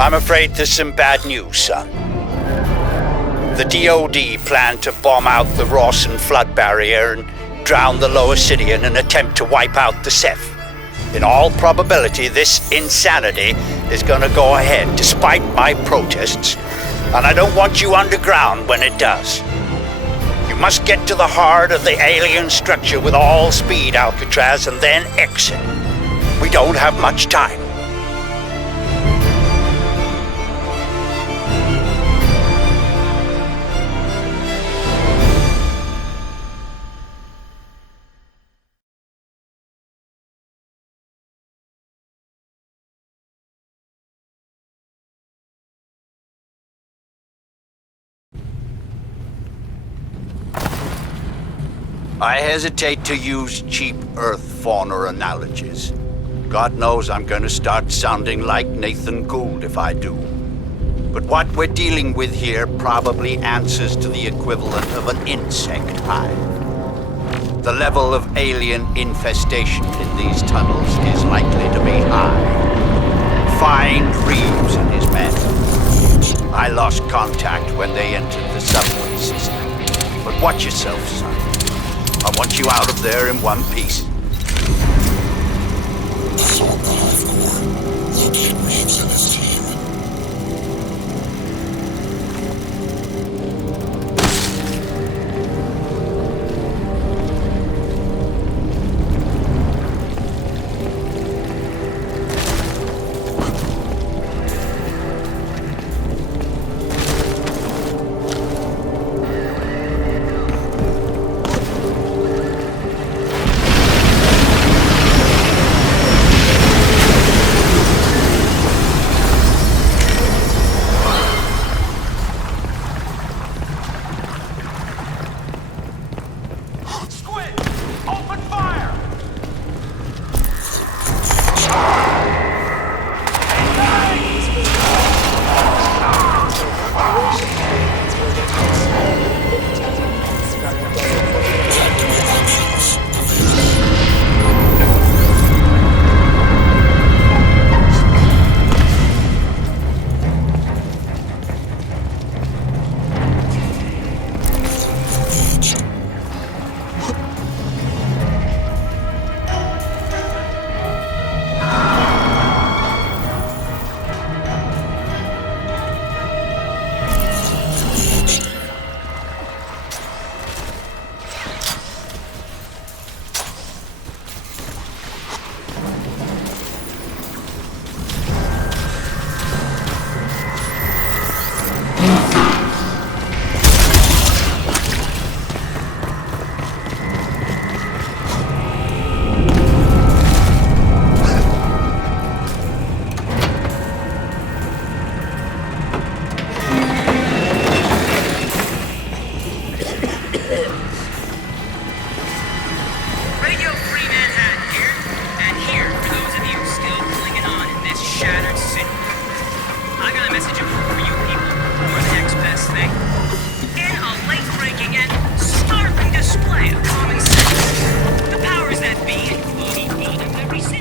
I'm afraid there's some bad news, son. The DoD planned to bomb out the Rawson flood barrier and drown the lower city in an attempt to wipe out the Ceph. In all probability, this insanity is gonna go ahead despite my protests, and I don't want you underground when it does. You must get to the heart of the alien structure with all speed, Alcatraz, and then exit. We don't have much time. I hesitate to use cheap Earth fauna analogies. God knows I'm gonna start sounding like Nathan Gould if I do. But what we're dealing with here probably answers to the equivalent of an insect hive. The level of alien infestation in these tunnels is likely to be high. Find Reeves and his men. I lost contact when they entered the subway system. But watch yourself, son. I want you out of there in one piece. Assault on I-4. Locate Reeves and his team.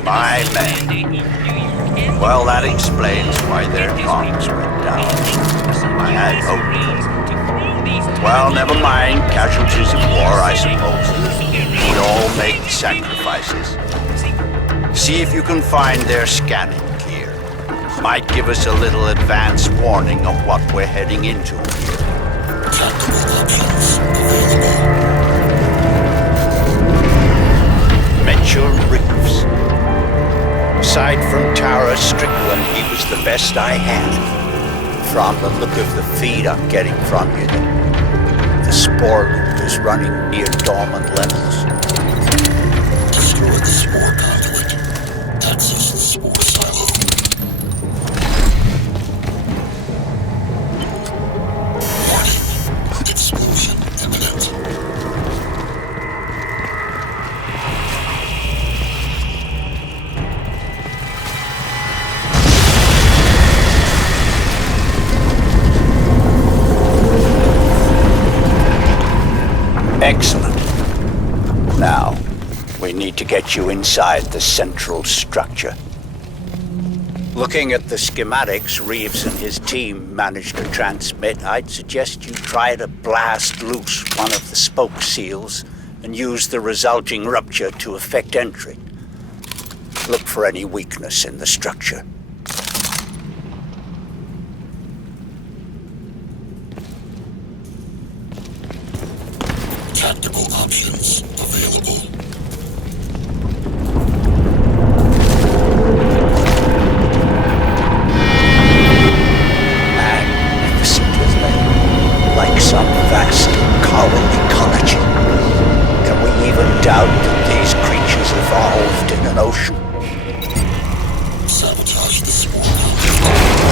My man. Well, that explains why their comms went down. I had hoped. Well, never mind. Casualties of war, I suppose. We all make sacrifices. See if you can find their scanning gear. Might give us a little advance warning of what we're heading into here. Tactical options available. Mitchell Reeves. Aside from Tara Strickland, he was the best I had. From the look of the feed I'm getting from you, the spore loop is running near dormant levels. Destroy the spore conduit. Access the spore silo. Warning. Explosion imminent. Excellent. Now, we need to get you inside the central structure. Looking at the schematics Reeves and his team managed to transmit, I'd suggest you try to blast loose one of the spoke seals and use the resulting rupture to effect entry. Look for any weakness in the structure. Tactical options available. Magnificent, isn't it? Like some vast coral ecology. Can we even doubt that these creatures evolved in an ocean? Sabotage the spore conduit.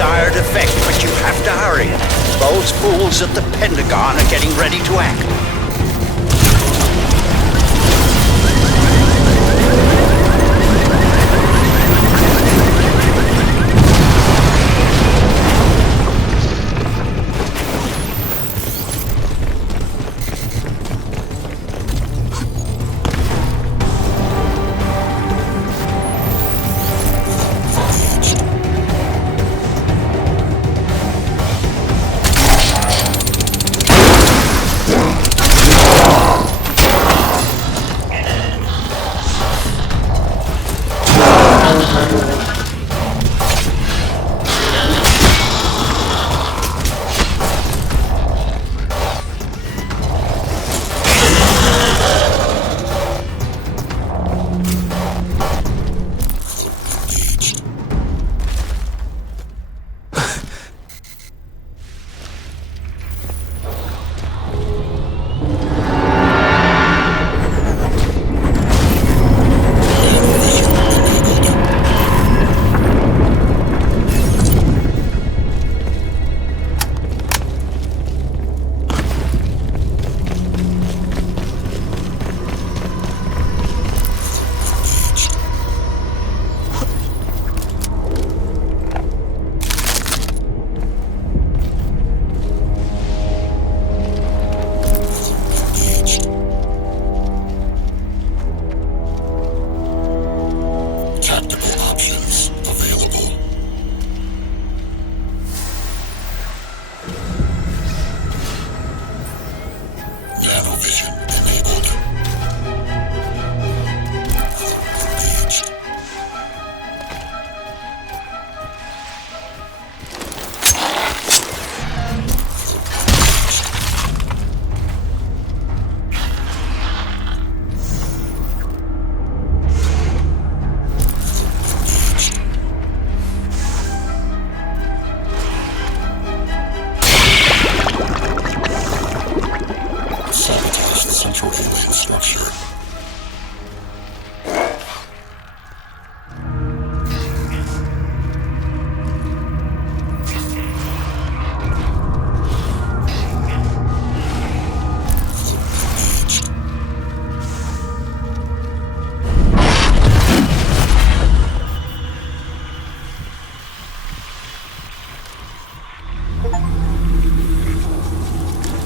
desired effect, but you have to hurry. Those fools at the Pentagon are getting ready to act.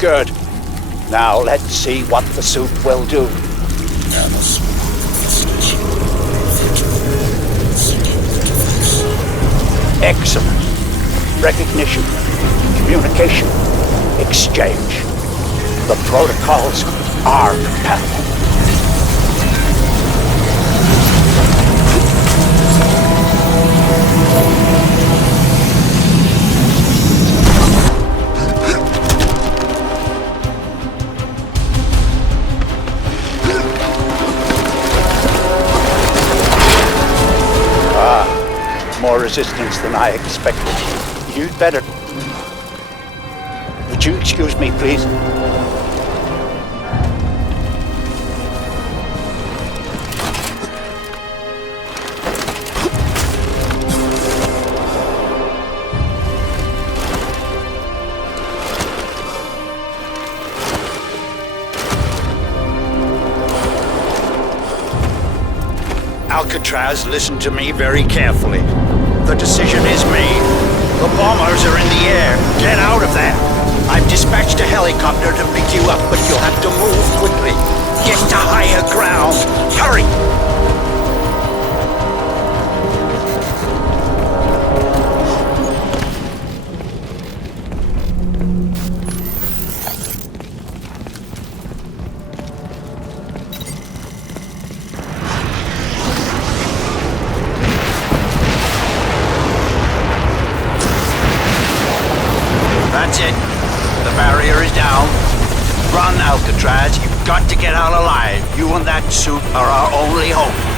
Good. Now let's see what the suit will do. Excellent. Recognition, communication, exchange. The protocols are compatible. More resistance than I expected. You'd better... Would you excuse me, please? Alcatraz, listen to me very carefully. The decision is made. The bombers are in the air. Get out of there. I've dispatched a helicopter to pick you up, but you'll have to move quickly. Get to higher ground. Hurry! That's it. The barrier is down. Run, Alcatraz. You've got to get out alive. You and that suit are our only hope.